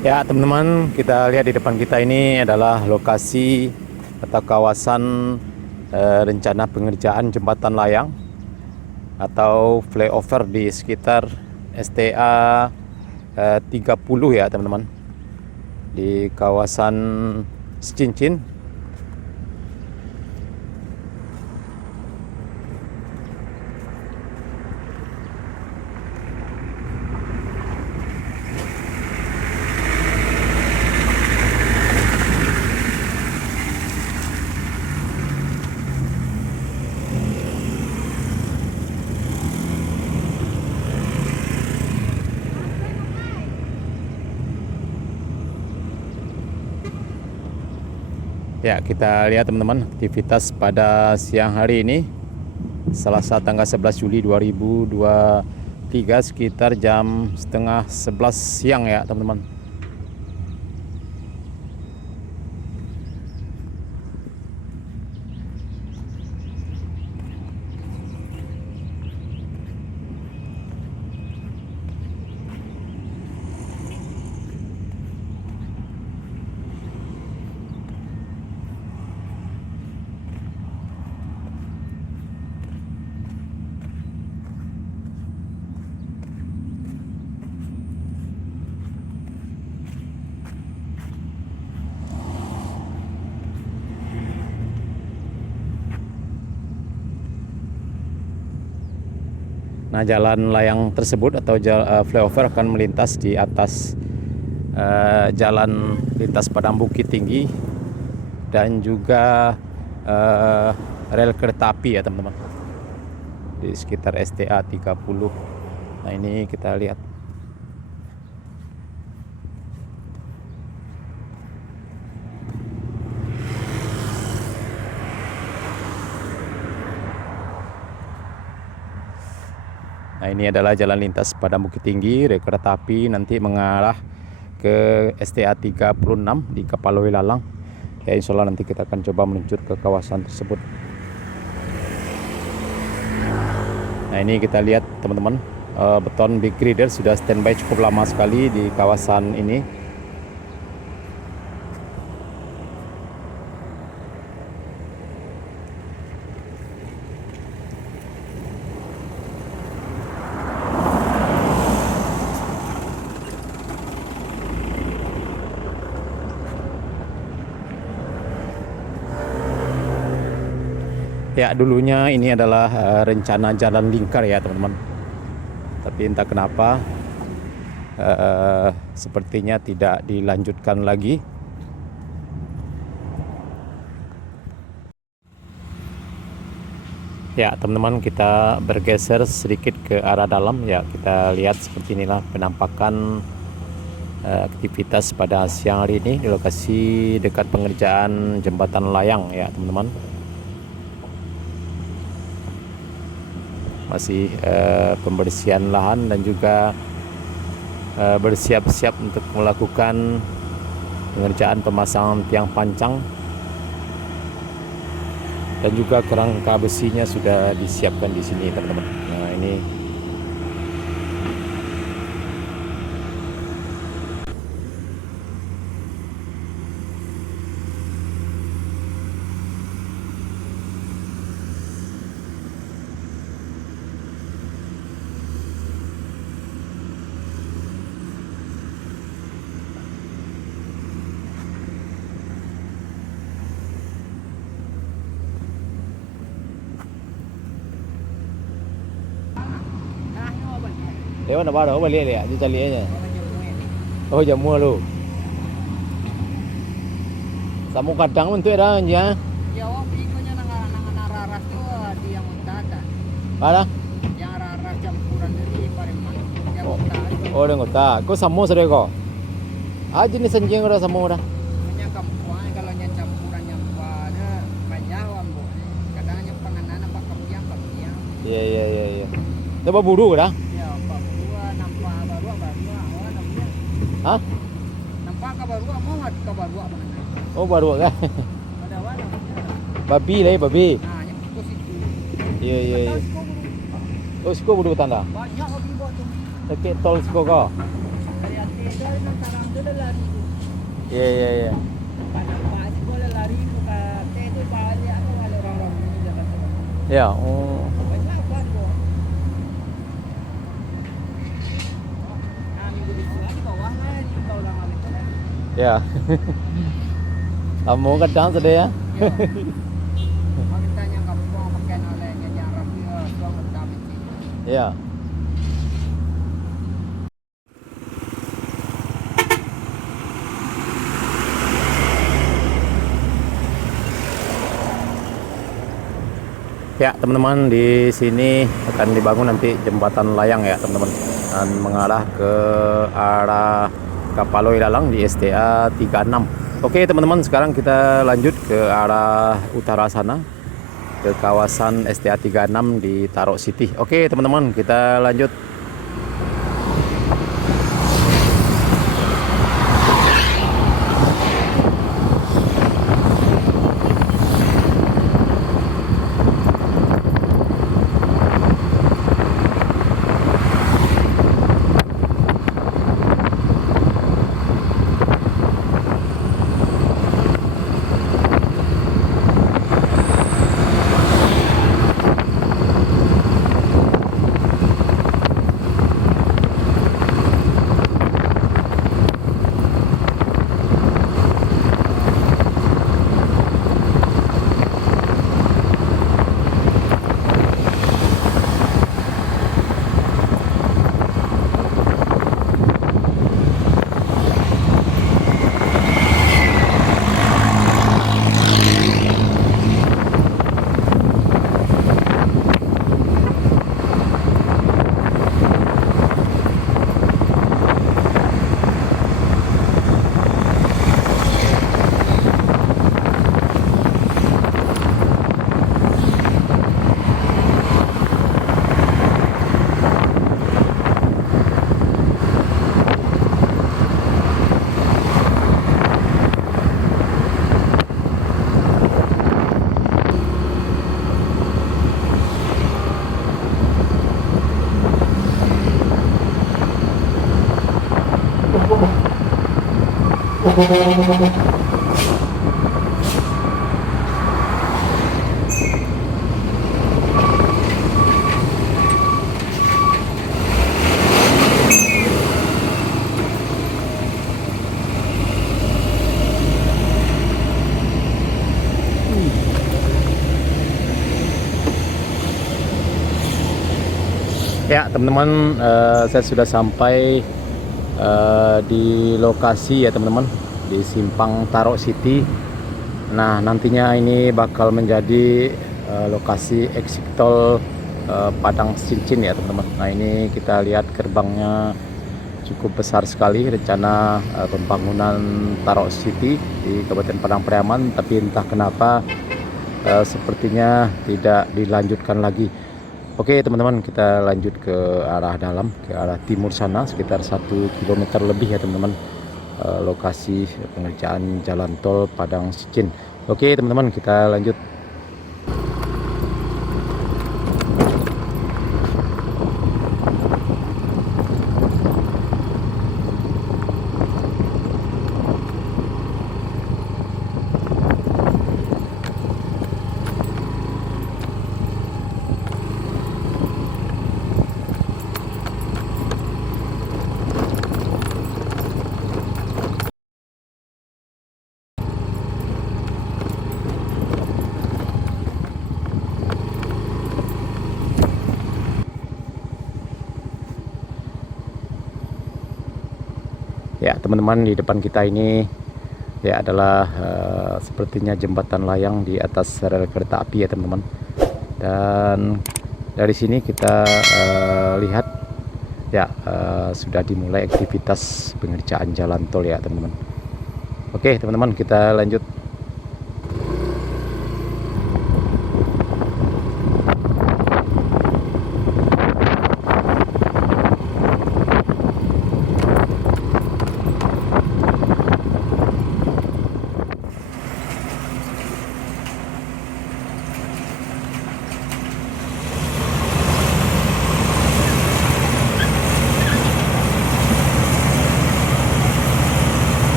Ya, teman-teman, kita lihat di depan kita ini adalah lokasi atau kawasan rencana pengerjaan jembatan layang atau flyover di sekitar STA 30 ya, teman-teman. Di kawasan Secincin. Ya, kita lihat teman-teman aktivitas pada siang hari ini Selasa tanggal 11 Juli 2023 sekitar jam setengah 11 siang ya, teman-teman. Nah, jalan layang tersebut atau flyover akan melintas di atas jalan lintas Padang Bukit Tinggi dan juga rel kereta api ya, teman-teman. Di sekitar STA 30. Nah, ini kita lihat. Nah, ini adalah jalan lintas Padang Bukit Tinggi, rel kereta api nanti mengarah ke STA 36 di Kepala Wilalang. Ya, insya Allah nanti kita akan coba meluncur ke kawasan tersebut. Nah, ini kita lihat teman-teman, beton big grader sudah standby cukup lama sekali di kawasan ini. Ya, dulunya ini adalah rencana jalan lingkar ya, teman-teman. Tapi entah kenapa sepertinya tidak dilanjutkan lagi. Ya, teman-teman, kita bergeser sedikit ke arah dalam. Ya, kita lihat seperti inilah penampakan aktivitas pada siang hari ini di lokasi dekat pengerjaan jembatan layang ya, teman-teman. Masih pembersihan lahan dan juga bersiap-siap untuk melakukan pengerjaan pemasangan tiang pancang, dan juga kerangka besinya sudah disiapkan di sini, teman-teman. Nah, ini lewat nak baru balik dia cari aja. Oh, jamu lu. Samu kadang untuk dah ya. Ya, ikonya nararas tuh di yang utara. Ada? Yang raras campuran dari Palembang. Yang utara. Oh, dengan tak. Kau samu sore kau. Aja ni senjeng udah samu dah. Namanya kampuan kalau yang campuran yang pada Majawan bu. Kadangnya penganan apa kapiang. Iya. Coba buru dah. Ya, Pak Berdua nampak baru awal namanya. Hah? Nampak kabar muat kabar mana? Oh, baru kan. Pada awal namanya. Babi lah, babi. Nah, yang itu situ. Iya. Oh, siko buru tanda. Banyak lagi buat tu. Dekat tol siko kau. Dari Itu nang tarang tu dah lari tu. Iya, iya, iya. Pada pagi boleh lari muka itu balik aku kalau orang-orang ini jalan tu. Ya, oh. Banyak apa tu? Minggu besok di bawah lah di bawah orang itu lah. Ya. Kamu kadang sedih ya? Mau kita yang kampung pakai olehnya yang rapi suang udah mesti. Iya. Ya teman-teman, di sini akan dibangun nanti jembatan layang ya teman-teman, dan mengarah ke arah Kapaloi Dalang di STA 36. Oke teman-teman, sekarang kita lanjut ke arah utara sana, ke kawasan STA 36 di Taro City. Oke teman-teman, kita lanjut. Ya teman-teman, saya sudah sampai di lokasi ya teman-teman, di simpang Taro City. Nah nantinya ini bakal menjadi lokasi exit tol Padang Cincin ya teman-teman. Nah ini kita lihat gerbangnya cukup besar sekali, rencana pembangunan Taro City di Kabupaten Padang Pariaman, tapi entah kenapa sepertinya tidak dilanjutkan lagi. Oke teman-teman, kita lanjut ke arah dalam, ke arah timur sana sekitar 1 km lebih ya teman-teman, lokasi pengerjaan jalan tol Padang Cincin. Oke teman-teman, kita lanjut. Ya teman-teman, di depan kita ini ya adalah sepertinya jembatan layang di atas rel kereta api ya teman-teman. Dan dari sini kita lihat ya sudah dimulai aktivitas pengerjaan jalan tol ya teman-teman. Oke teman-teman, kita lanjut.